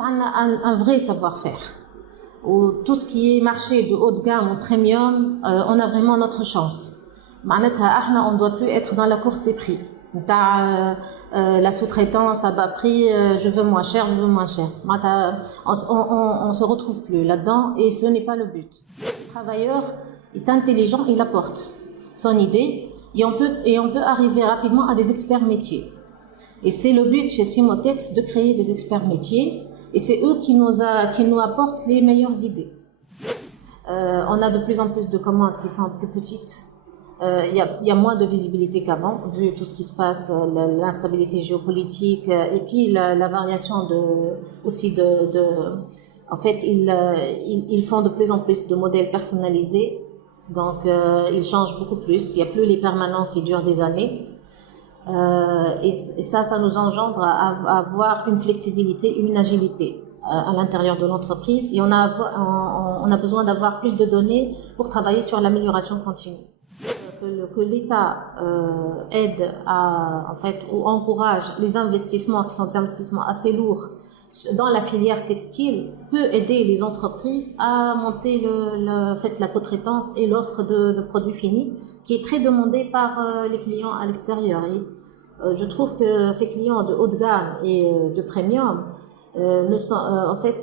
entreprise a un vrai savoir-faire. Tout ce qui est marché de haut de gamme ou premium, on a vraiment notre chance. معناتها on ne doit plus être dans la course des prix. La sous-traitance à bas prix, je veux moins cher, je veux moins cher. On se retrouve plus là-dedans et ce n'est pas le but. Le travailleur est intelligent, il apporte son idée et on peut arriver rapidement à des experts métiers. Et c'est le but chez Simotex de créer des experts métiers et c'est eux qui nous apportent les meilleures idées. On a de plus en plus de commandes qui sont plus petites. Il y a moins de visibilité qu'avant, vu tout ce qui se passe, l'instabilité géopolitique et puis la variation en fait, ils font de plus en plus de modèles personnalisés, donc ils changent beaucoup plus. Il n'y a plus les permanents qui durent des années. Et ça nous engendre à avoir une flexibilité, une agilité à l'intérieur de l'entreprise et on a besoin d'avoir plus de données pour travailler sur l'amélioration continue. Que l'État aide en fait, ou encourage les investissements qui sont des investissements assez lourds dans la filière textile peut aider les entreprises à monter la co-traitance et l'offre de produits finis qui est très demandée par les clients à l'extérieur. Je trouve que ces clients de haut de gamme et de premium en fait,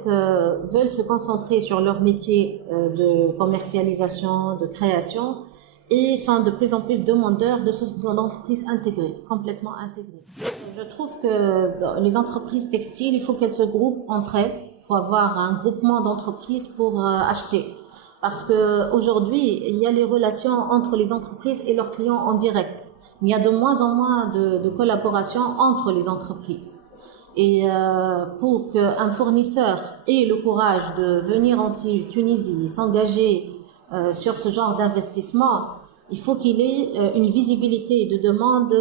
veulent se concentrer sur leur métier de commercialisation, de création et sont de plus en plus demandeurs d'entreprises intégrées, complètement intégrées. Je trouve que dans les entreprises textiles, il faut qu'elles se groupent entre elles. Il faut avoir un groupement d'entreprises pour acheter. Parce que aujourd'hui, il y a les relations entre les entreprises et leurs clients en direct. Mais il y a de moins en moins de collaboration entre les entreprises. Et pour qu'un fournisseur ait le courage de venir en Tunisie, s'engager sur ce genre d'investissement, il faut qu'il ait une visibilité de demande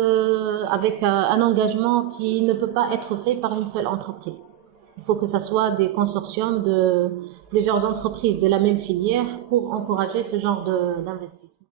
avec un engagement qui ne peut pas être fait par une seule entreprise. Il faut que ce soit des consortiums de plusieurs entreprises de la même filière pour encourager ce genre d'investissement.